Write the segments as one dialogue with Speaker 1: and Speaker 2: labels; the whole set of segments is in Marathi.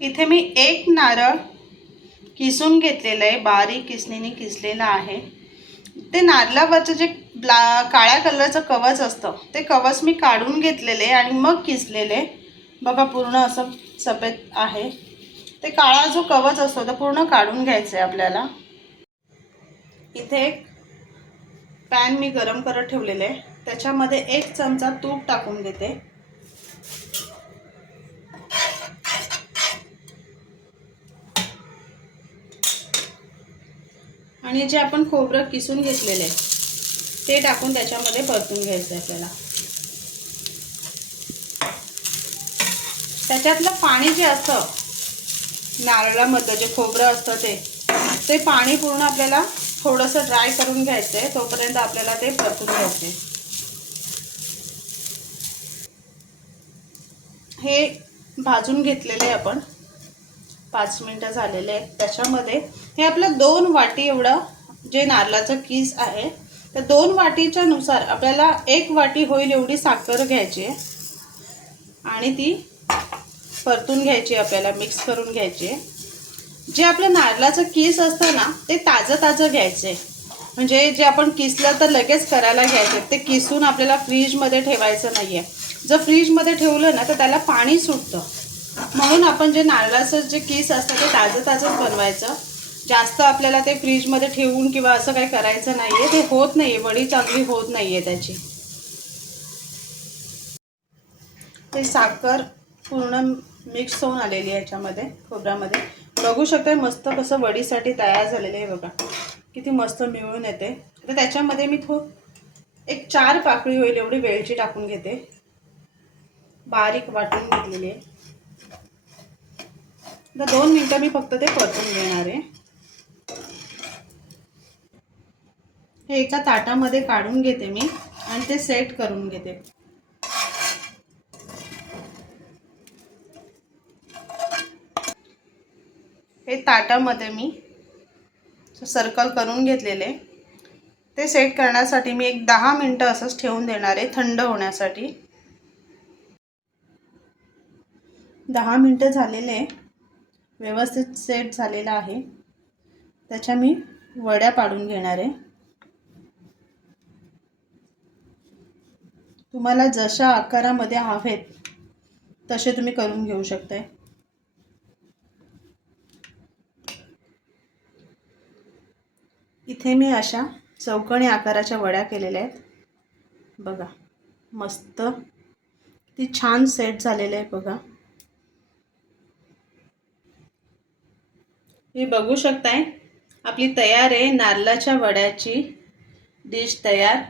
Speaker 1: इथे मी एक नारळ किसून घेतलेलं आहे बारीक किसणीने किसलेलं आहे. ते नारळावरचं जे ब्ला काळ्या कलरचं कवच असतं ते कवच मी काढून घेतलेले आणि मग किसलेले बघा पूर्ण असं सफेद आहे. ते काळा जो कवच असतो तो पूर्ण काढून घ्यायचं आहे आपल्याला. इथे एक पॅन मी गरम करत ठेवलेले आहे. त्याच्यामध्ये एक चमचा तूप टाकून देते आणि जे आपण खोबरं किसून घेतलेलं आहे ते टाकून त्याच्यामध्ये परतून घ्यायचं आहे आपल्याला. त्याच्यातलं पाणी जे असतं नारळामधलं जे खोबरं असतं ते ते पाणी पूर्ण आपल्याला थोडंसं ड्राय करून घ्यायचं आहे तोपर्यंत आपल्याला ते परतून घ्यायचे हे भाजून घेतलेले आपण. पाच मिनटं झालेले आहेत. त्याच्यामध्ये हे आपलं दोन वाटी एवढं जे नारळाचं कीस आहे तर दोन वाटीच्या नुसार आपल्याला एक वाटी होईल एवढी साखर घ्यायची आहे आणि ती परतून घ्यायची आपल्याला मिक्स करून घ्यायची. जे आपलं नारळाचं किस असतं ना ते ताजं ताजं घ्यायचं. आहे म्हणजे जे आपण किसलं तर लगेच करायला घ्यायचं. ते किसून आपल्याला फ्रीजमध्ये ठेवायचं नाही आहे जर फ्रीजमध्ये ठेवलं ना तर त्याला पाणी सुटतं. म्हणून आपण जे नारळाचं जे किस असतं ते ताजं ताजंच बनवायचं. जास्त आपल्याला ते फ्रीजमध्ये ठेवून किंवा असं काही करायचं नाही आहे ते होत नाही आहे वडी चांगली होत नाही आहे त्याची. ते साखर पूर्ण मिक्स होऊन आलेली आहे याच्यामध्ये खोबऱ्यामध्ये. बघू शकता मस्त कसं वडीसाठी तयार झालेलं आहे बघा. किती मस्त मिळून येते. तर त्याच्यामध्ये मी थो एक चार पाकळी होईल एवढी वेलची टाकून घेते. बारीक वाटून घेतलेली आहे. तर दोन मिनटं मी फक्त ते परतून घेणार आहे. हे एका ताटामध्ये काढून घेते मी आणि ते सेट करून घेते. हे ताटामध्ये मी सर्कल करून घेतलेले. ते सेट करण्यासाठी मी एक दहा मिनटं असंच ठेवून देणार आहे थंड होण्यासाठी. दहा मिनटं झालेले व्यवस्थित सेट झालेला आहे. त्याच्या मी वड्या पाडून घेणार आहे. तुम्हाला जशा आकारामध्ये हवेत तसे तुम्ही करून घेऊ शकताय. इथे मी अशा चौकणी आकाराच्या वड्या केलेल्या आहेत. बघा मस्त. ती छान सेट झालेलं आहे बघा. हे बघू शकताय आपली तयार आहे नारळाच्या वड्याची डिश तयार.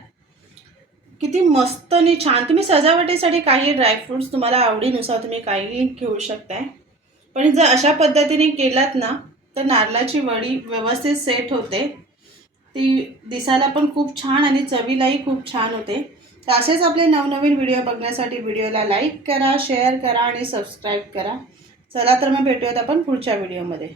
Speaker 1: किती मस्त आणि छान. तुम्ही सजावटीसाठी काही ड्रायफ्रूट्स तुम्हाला आवडीनुसार तुम्ही काही घेऊ शकताय. पण जर अशा पद्धतीने केलात ना तर नारळाची वडी व्यवस्थित सेट होते. ती दिसायला पण खूप छान आणि चवीलाही खूप छान होते. तर असेच आपले नवनवीन व्हिडिओ बघण्यासाठी व्हिडिओला लाईक करा शेअर करा आणि सबस्क्राईब करा. चला तर मग भेटूयात आपण पुढच्या व्हिडिओमध्ये